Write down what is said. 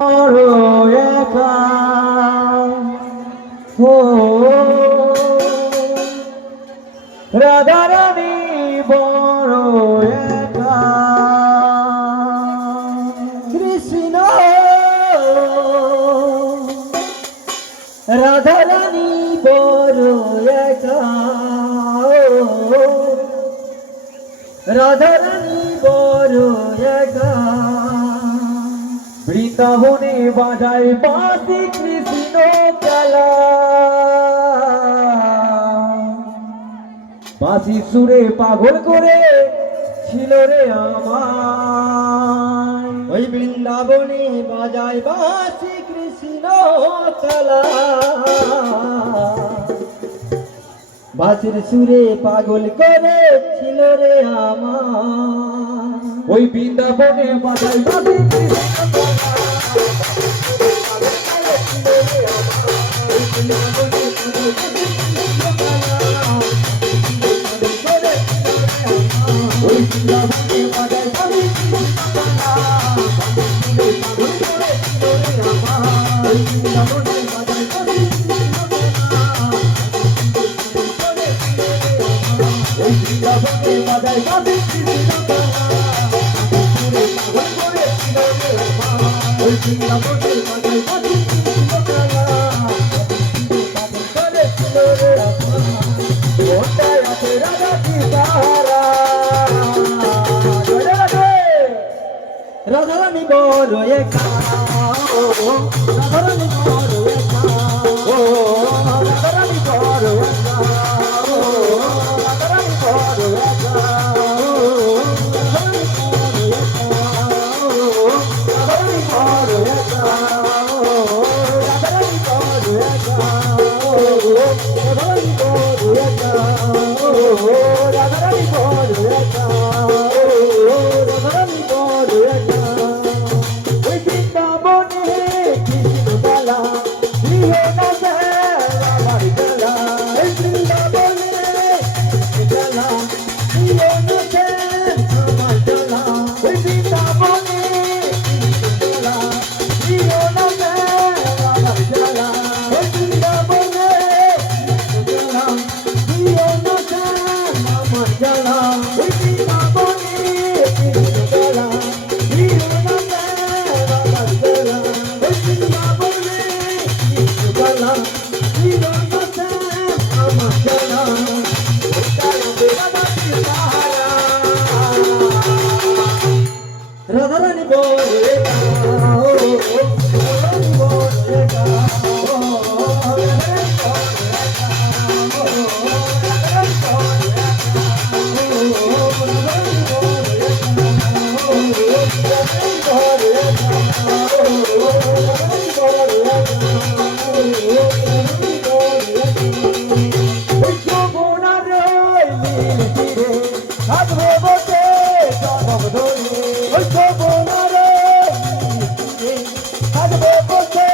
বড় একা ও রাধারানী বড় একা কৃষ্ণ রাধারানী বড় একা রাধারানী বড় একা বৃন্দাবনে বাজায় বাঁশি কৃষ্ণ খেলা বাঁশি সুরে পাগল করে ছিল রে আমার ওই বৃন্দাবনে বাজায় বাঁশি কৃষ্ণ খেলা বাঁশির সুরে পাগল করে ছিল রে আমার ওই বৃন্দাবনে বাজায় বাঁশি ওই বৃন্দাবনে বাজায় বাঁশি রাধারানী বড় একা রাধারানী বড় একা রাধারানী বড় একা রাধারানী বড় একা রাধারানী বড় একা রাধারানী বড় একা রাধারানী বড় একা রাধারানী বড় একা রাধারানী বড় একা ওই বৃন্দাবনে কৃষ্ণ বালা গৃহে নাচে আমার গলা ওই বৃন্দাবনে গলা গৃহে নাচে আমার গলা ওই বৃন্দাবনে গলা গৃহে নাচে আমার গলা ওই বৃন্দাবনে গলা গৃহে নাচে আমার গলা ওই বৃন্দাবনে গলা গৃহে নাচে আমার গলা ওই বৃন্দাবনে গলা গৃহে নাচে আমার গলা রাধারানী বড় একা রাধারানী বড় একা রাধারানী বড় থাকবে বসে জনম ধরে ওই শোভনারে থাকবে বসে